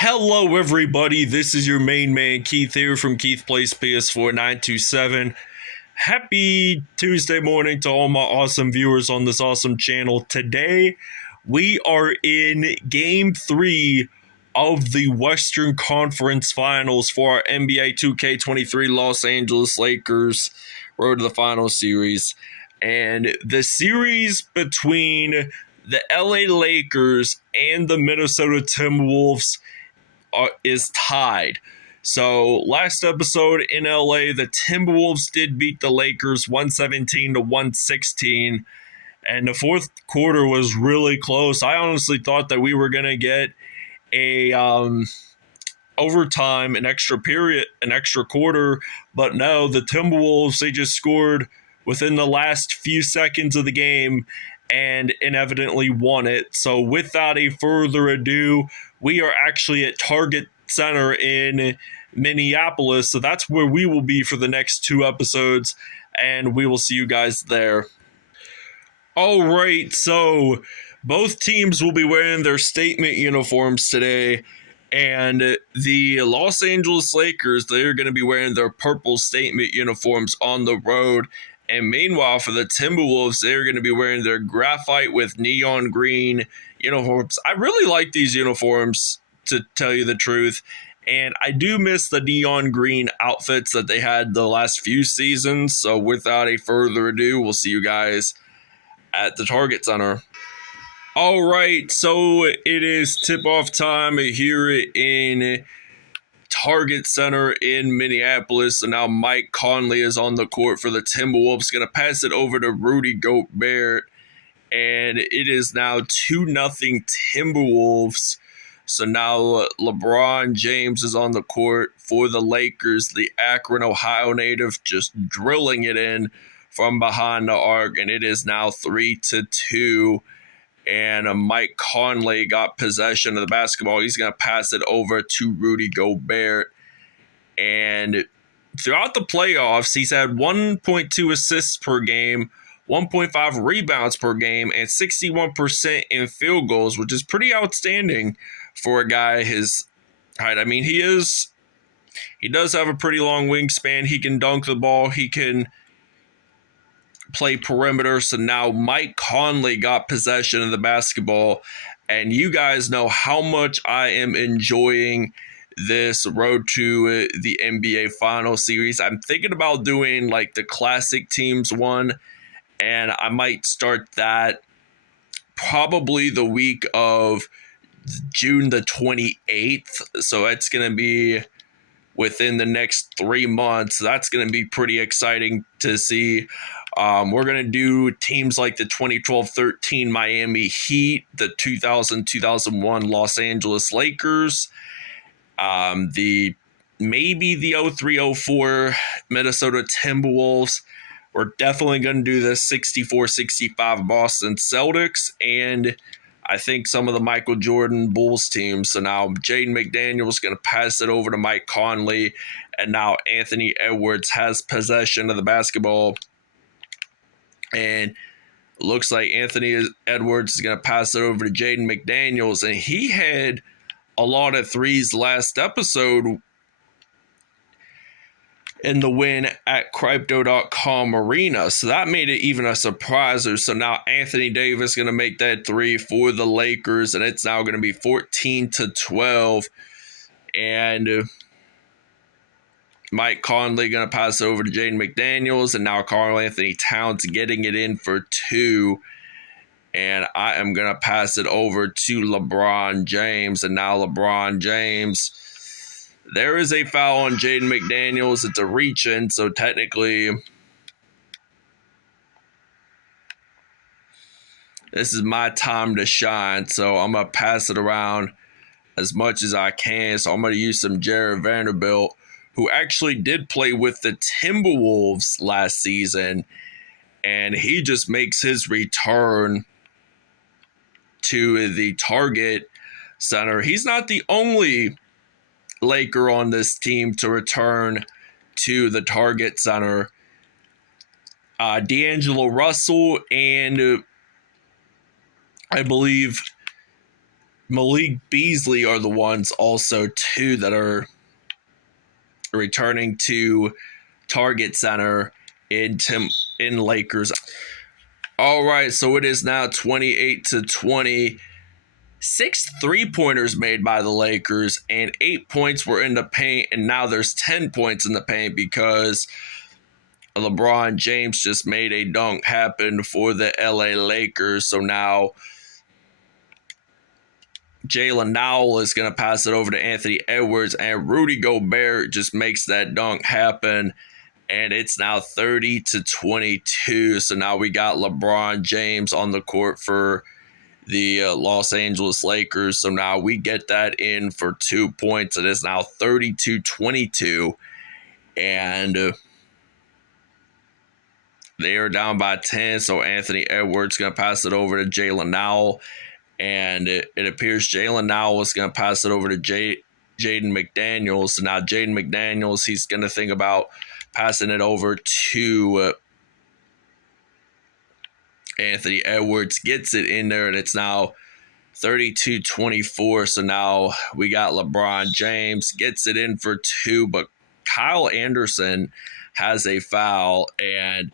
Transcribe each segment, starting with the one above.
Hello, everybody. This is your main man, Keith, here from Keith Plays PS4 927. Happy Tuesday morning to all my awesome viewers on this awesome channel. Today, we are in Game 3 of the Western Conference Finals for our NBA 2K23 Los Angeles Lakers Road to the Finals series. And the series between the LA Lakers and the Minnesota Timberwolves is tied. So last episode in LA, the Timberwolves did beat the Lakers 117 to 116, and the fourth quarter was really close. I honestly thought that we were gonna get a overtime, an extra period, an extra quarter, but no, the Timberwolves, they just scored within the last few seconds of the game and inevitably won it. So without a further ado, we are actually at Target Center in Minneapolis. So that's where we will be for the next two episodes, and we will see you guys there. All right, so both teams will be wearing their statement uniforms today, and the Los Angeles Lakers, they're going to be wearing their purple statement uniforms on the road. And meanwhile, for the Timberwolves, they're going to be wearing their graphite with neon green uniforms. I really like these uniforms, to tell you the truth. And I do miss the neon green outfits that they had the last few seasons. So without a further ado, we'll see you guys at the Target Center. All right, so it is tip-off time here in Target Center in Minneapolis. And now Mike Conley is on the court for the Timberwolves. Going to pass it over to Rudy Gobert. And it is now 2-0 Timberwolves. So now LeBron James is on the court for the Lakers. The Akron, Ohio native just drilling it in from behind the arc. And it is now 3-2. And Mike Conley got possession of the basketball. He's going to pass it over to Rudy Gobert. And throughout the playoffs, he's had 1.2 assists per game, 1.5 rebounds per game, and 61% in field goals, which is pretty outstanding for a guy his height. I mean, he does have a pretty long wingspan. He can dunk the ball. He can play perimeter. So now Mike Conley got possession of the basketball, and you guys know how much I am enjoying this road to the NBA final series. I'm thinking about doing like the classic teams one, and I might start that probably the week of June the 28th. So it's going to be within the next 3 months. That's going to be pretty exciting to see. We're going to do teams like the 2012-13 Miami Heat, the 2000-2001 Los Angeles Lakers, maybe the 03-04 Minnesota Timberwolves. We're definitely going to do the 64-65 Boston Celtics, and I think some of the Michael Jordan Bulls teams. So now Jaden McDaniels is going to pass it over to Mike Conley, and now Anthony Edwards has possession of the basketball. And looks like Anthony Edwards is going to pass it over to Jaden McDaniels. And he had a lot of threes last episode in the win at Crypto.com Arena. So that made it even a surpriser. So now Anthony Davis is going to make that three for the Lakers. And it's now going to be 14-12. And Mike Conley going to pass over to Jaden McDaniels, and now Karl Anthony Towns getting it in for two. And I am going to pass it over to LeBron James, and now LeBron James. There is a foul on Jaden McDaniels. It's a reach-in, so technically this is my time to shine. So I'm going to pass it around as much as I can. So I'm going to use some Jared Vanderbilt, who actually did play with the Timberwolves last season, and he just makes his return to the Target Center. He's not the only Laker on this team to return to the Target Center. D'Angelo Russell and I believe Malik Beasley are the ones also too that are returning to Target Center in Lakers. All right, so it is now 28-20. 6 3-pointers made by the Lakers, and 8 points were in the paint, and now there's 10 points in the paint because LeBron James just made a dunk happen for the LA Lakers. So now Jalen Nowell is going to pass it over to Anthony Edwards, and Rudy Gobert just makes that dunk happen. And it's now 30-22. So now we got LeBron James on the court for the Los Angeles Lakers. So now we get that in for 2 points. It is now 32-22. And they are down by 10. So Anthony Edwards going to pass it over to Jalen Nowell. And it appears Jalen Nowell is going to pass it over to Jaden McDaniels. So now Jaden McDaniels, he's going to think about passing it over to Anthony Edwards, gets it in there, and it's now 32-24. So now we got LeBron James, gets it in for 2, but Kyle Anderson has a foul, and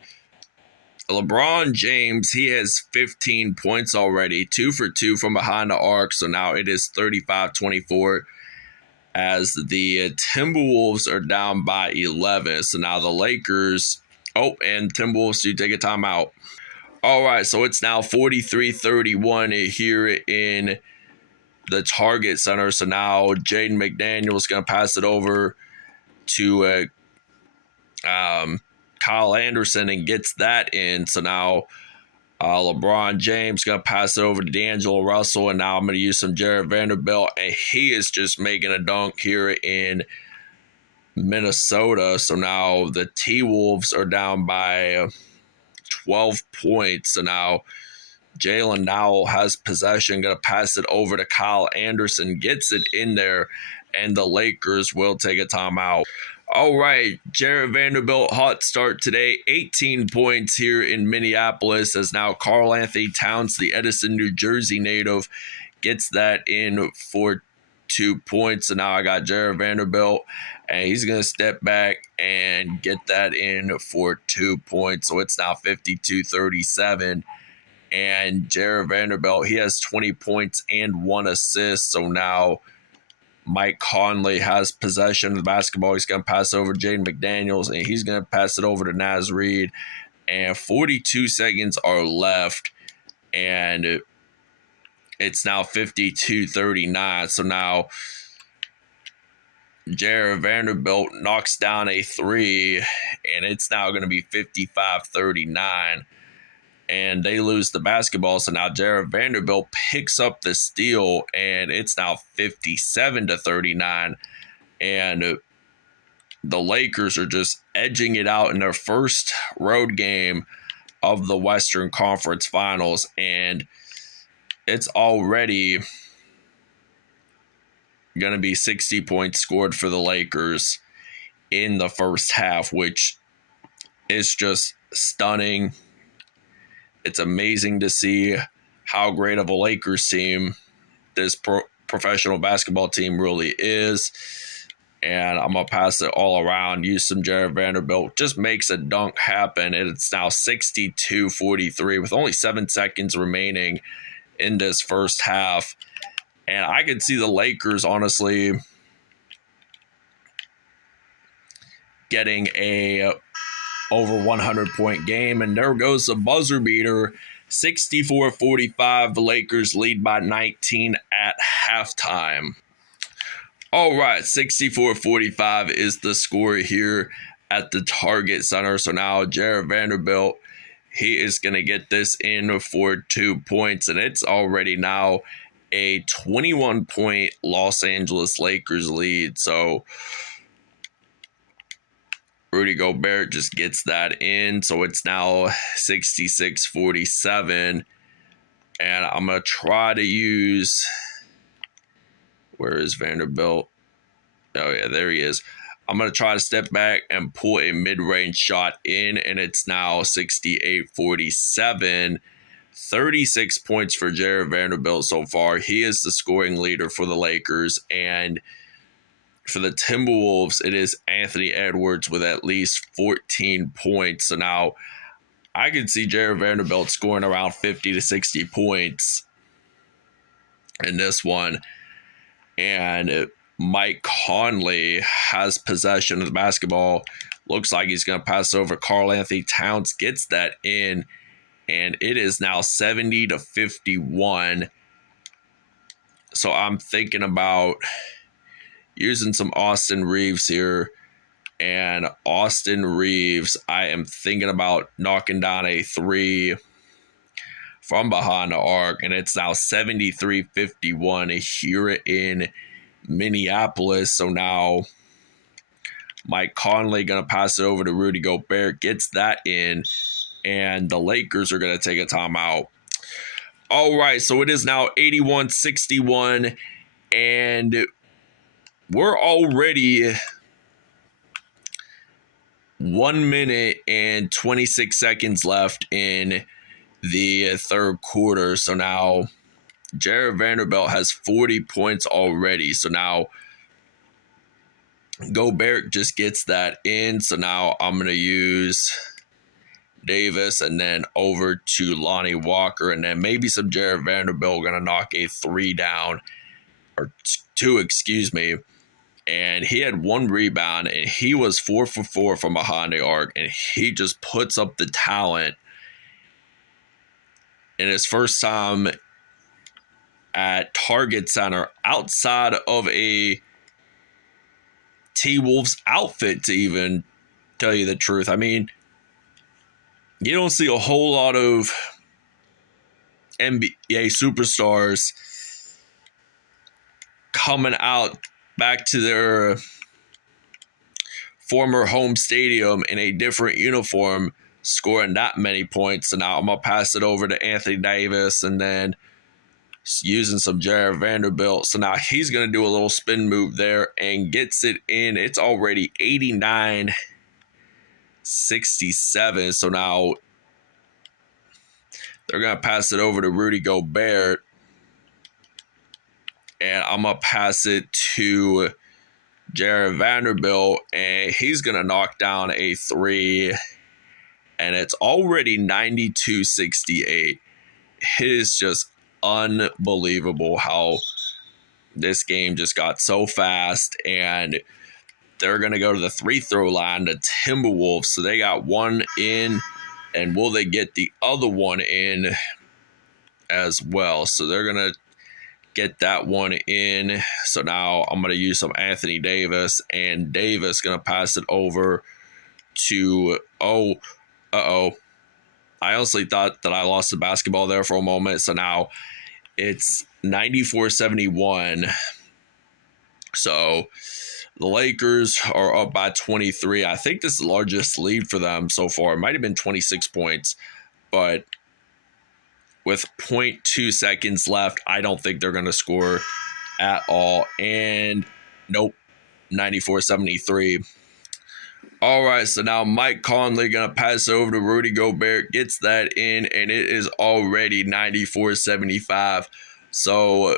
LeBron James, he has 15 points already, 2 for 2 from behind the arc. So now it is 35-24 as the Timberwolves are down by 11. So now the Lakers, and Timberwolves do take a timeout. All right, so it's now 43-31 here in the Target Center. So now Jaden McDaniels is going to pass it over to Kyle Anderson and gets that in. So now LeBron James going to pass it over to D'Angelo Russell, and now I'm going to use some Jared Vanderbilt, and he is just making a dunk here in Minnesota. So now the T-Wolves are down by 12 points. So now Jalen Nowell has possession, going to pass it over to Kyle Anderson, gets it in there, and the Lakers will take a timeout. All right, Jared Vanderbilt, hot start today. 18 points here in Minneapolis as now Karl Anthony Towns, the Edison, New Jersey native, gets that in for 2 points. So now I got Jared Vanderbilt, and he's going to step back and get that in for 2 points. So it's now 52-37. And Jared Vanderbilt, he has 20 points and 1 assist. So now Mike Conley has possession of the basketball. He's going to pass over Jaden McDaniels, and he's going to pass it over to Naz Reid. And 42 seconds are left, and it's now 52-39. So now Jared Vanderbilt knocks down a 3, and it's now going to be 55-39. And they lose the basketball. So now Jared Vanderbilt picks up the steal, and it's now 57-39. And the Lakers are just edging it out in their first road game of the Western Conference Finals. And it's already going to be 60 points scored for the Lakers in the first half, which is just stunning. It's amazing to see how great of a Lakers team this professional basketball team really is. And I'm going to pass it all around. Use some Jared Vanderbilt. Just makes a dunk happen. And it's now 62-43 with only 7 seconds remaining in this first half. And I could see the Lakers, honestly, getting a over 100-point game. And there goes the buzzer beater. 64-45. The Lakers lead by 19 at halftime. All right, 64-45 is the score here at the Target Center. So now Jared Vanderbilt, he is going to get this in for 2 points. And it's already now a 21-point Los Angeles Lakers lead. So Rudy Gobert just gets that in. So it's now 66-47. And I'm going to try to use... Where is Vanderbilt? Oh, yeah, there he is. I'm going to try to step back and pull a mid-range shot in, and it's now 68-47. 36 points for Jared Vanderbilt so far. He is the scoring leader for the Lakers. And for the Timberwolves, it is Anthony Edwards with at least 14 points. So now I can see Jared Vanderbilt scoring around 50 to 60 points in this one. And Mike Conley has possession of the basketball. Looks like he's going to pass over. Karl Anthony Towns gets that in. And it is now 70 to 51. So I'm thinking about using some Austin Reeves here. And Austin Reeves, I am thinking about knocking down a three from behind the arc. And it's now 73-51 here in Minneapolis. So now Mike Conley going to pass it over to Rudy Gobert. Gets that in. And the Lakers are going to take a timeout. All right, so it is now 81-61, and we're already 1 minute and 26 seconds left in the third quarter. So now Jared Vanderbilt has 40 points already. So now Gobert just gets that in. So now I'm going to use Davis and then over to Lonnie Walker, and then maybe some Jared Vanderbilt going to knock a three down, or two, excuse me. And he had one rebound, and he was 4 for 4 from behind the arc, and he just puts up the talent in his first time at Target Center outside of a T-Wolves outfit, to even tell you the truth. I mean, you don't see a whole lot of NBA superstars coming out back to their former home stadium in a different uniform, scoring that many points. So now I'm going to pass it over to Anthony Davis and then using some Jared Vanderbilt. So now he's going to do a little spin move there and gets it in. It's already 89-67. So now they're going to pass it over to Rudy Gobert. And I'm going to pass it to Jared Vanderbilt. And he's going to knock down a three. And it's already 92-68. It is just unbelievable how this game just got so fast. And they're going to go to the free throw line, the Timberwolves. So they got one in. And will they get the other one in as well? So they're going to get that one in. So now I'm going to use some Anthony Davis. And Davis going to pass it over to, I honestly thought that I lost the basketball there for a moment. So now it's 94-71. So the Lakers are up by 23. I think this is the largest lead for them so far. It might have been 26 points, but with 0.2 seconds left, I don't think they're going to score at all. And nope, 94-73. All right, so now Mike Conley going to pass over to Rudy Gobert, gets that in, and it is already 94-75. So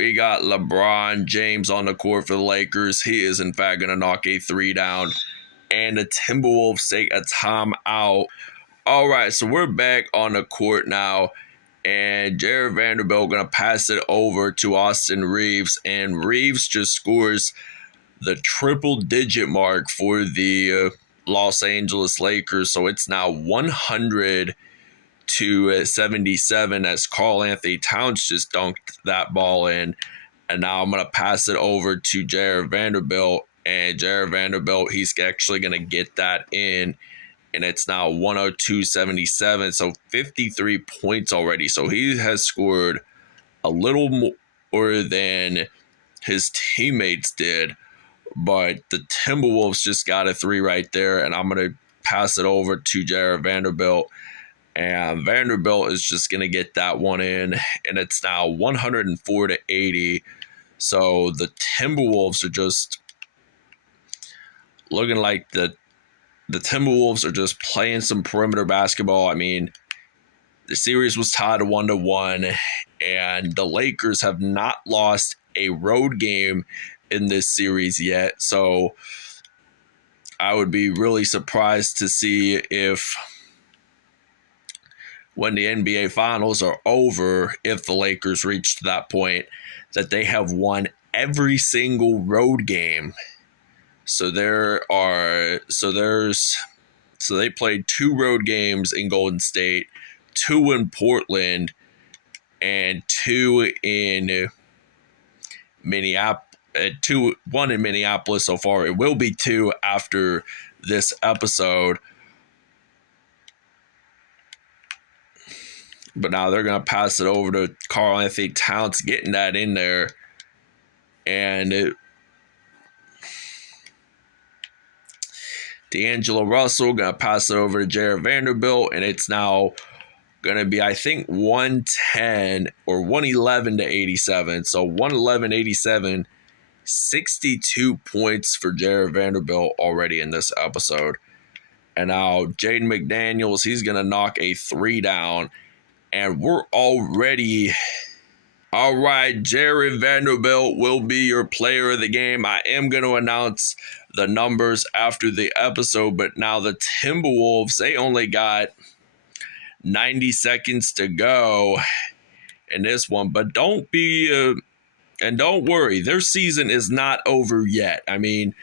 we got LeBron James on the court for the Lakers. He is, in fact, going to knock a three down. And the Timberwolves take a timeout. All right, so we're back on the court now. And Jared Vanderbilt going to pass it over to Austin Reeves. And Reeves just scores the triple-digit mark for the Los Angeles Lakers. So it's now 100-77 as Karl Anthony Towns just dunked that ball in. And now I'm going to pass it over to Jared Vanderbilt. And Jared Vanderbilt, he's actually going to get that in. And it's now 102-77. So 53 points already. So he has scored a little more than his teammates did. But the Timberwolves just got a three right there. And I'm going to pass it over to Jared Vanderbilt. And Vanderbilt is just going to get that one in. And it's now 104-80. So the Timberwolves are just looking like the Timberwolves are just playing some perimeter basketball. I mean, The series was tied 1-1, and the Lakers have not lost a road game in this series yet. So I would be really surprised to see if, when the NBA Finals are over, if the Lakers reach to that point, that they have won every single road game. So they played 2 road games in Golden State, 2 in Portland, and 2 in Minneapolis. 1 in Minneapolis so far. It will be 2 after this episode. But now they're going to pass it over to Karl-Anthony Towns, getting that in there. And D'Angelo Russell going to pass it over to Jared Vanderbilt. And it's now going to be, I think, 110 or 111 to 87. So 111-87, 62 points for Jared Vanderbilt already in this episode. And now Jaden McDaniels, he's going to knock a 3 down. And we're already, all right, Jared Vanderbilt will be your player of the game. I am going to announce the numbers after the episode, but now the Timberwolves, they only got 90 seconds to go in this one. But don't worry, their season is not over yet. I mean,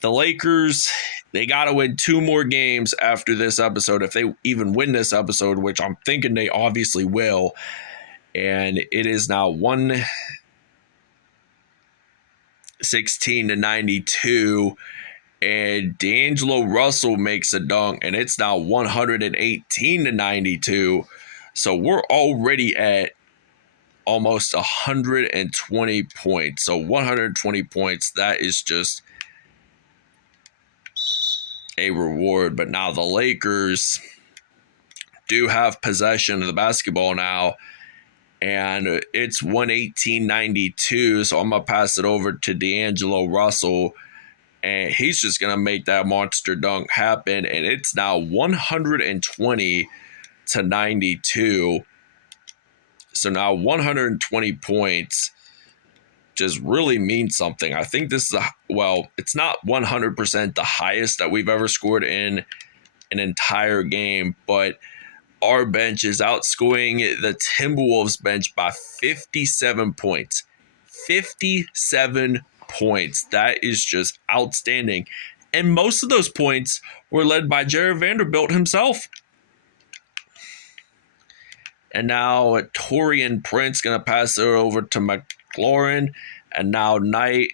the Lakers, they got to win 2 more games after this episode, if they even win this episode, which I'm thinking they obviously will. And it is now 116 to 92. And D'Angelo Russell makes a dunk, and it's now 118 to 92. So we're already at almost 120 points. So 120 points, that is just a reward. But now the Lakers do have possession of the basketball now, and it's 118-92. So I'm going to pass it over to D'Angelo Russell, and he's just going to make that monster dunk happen. And it's now 120 to 92. So now 120 points just really means something. I think this is, it's not 100% the highest that we've ever scored in an entire game, but our bench is outscoring the Timberwolves bench by 57 points. 57 points. That is just outstanding. And most of those points were led by Jared Vanderbilt himself. And now Taurean Prince going to pass it over to McLaurin. And now Knight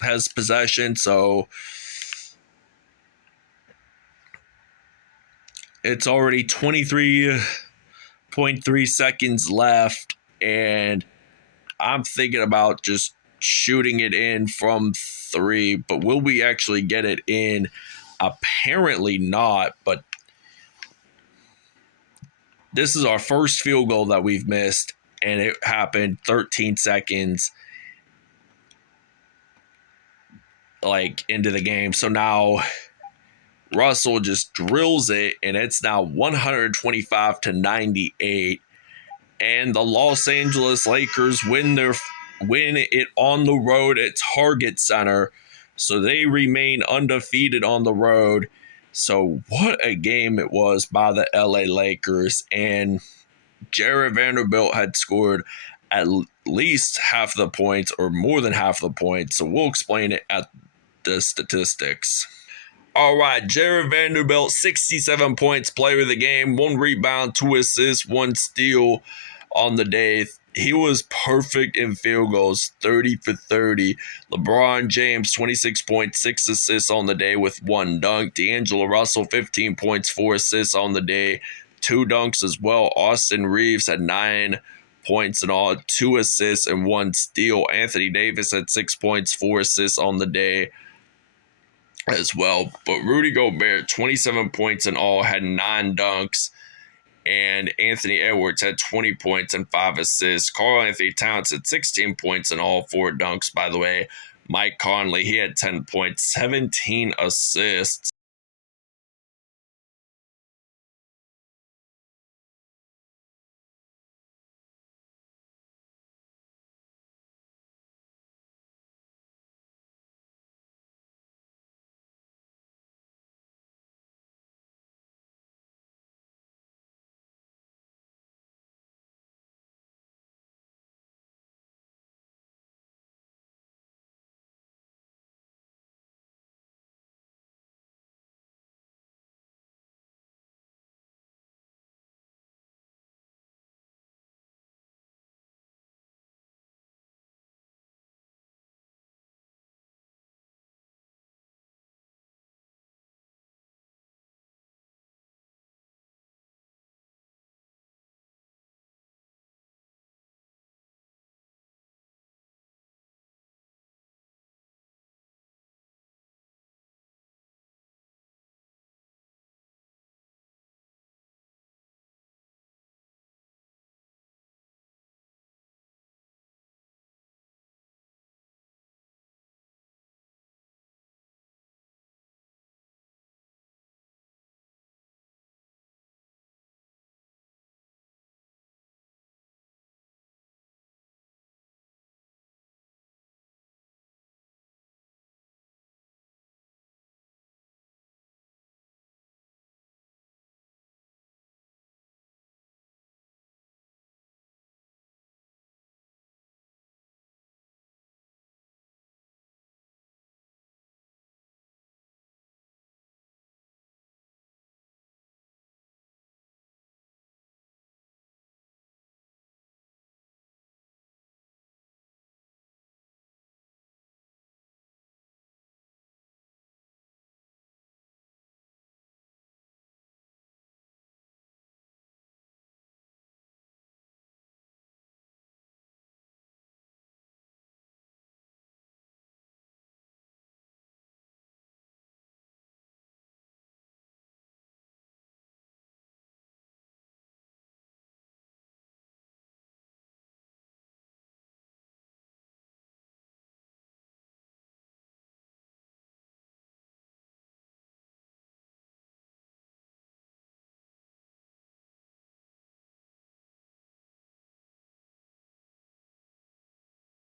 has possession. So it's already 23.3 seconds left. And I'm thinking about just shooting it in from 3. But will we actually get it in? Apparently not. But this is our first field goal that we've missed, and it happened 13 seconds into the game. So now Russell just drills it, and it's now 125 to 98. And the Los Angeles Lakers win it on the road at Target Center. So they remain undefeated on the road. So what a game it was by the LA Lakers. And Jared Vanderbilt had scored at least half the points, or more than half the points. So we'll explain it at the statistics. All right, Jared Vanderbilt, 67 points, player of the game, 1 rebound, 2 assists, 1 steal on the day. He was perfect in field goals, 30 for 30. LeBron James, 26 points, 6 assists on the day with 1 dunk. D'Angelo Russell, 15 points, 4 assists on the day, 2 dunks as well. Austin Reeves had 9 points in all, 2 assists and 1 steal. Anthony Davis had 6 points, 4 assists on the day as well. But Rudy Gobert, 27 points in all, had 9 dunks. And Anthony Edwards had 20 points and 5 assists. Karl-Anthony Towns had 16 points and all, 4 dunks, by the way. Mike Conley, he had 10 points, 17 assists.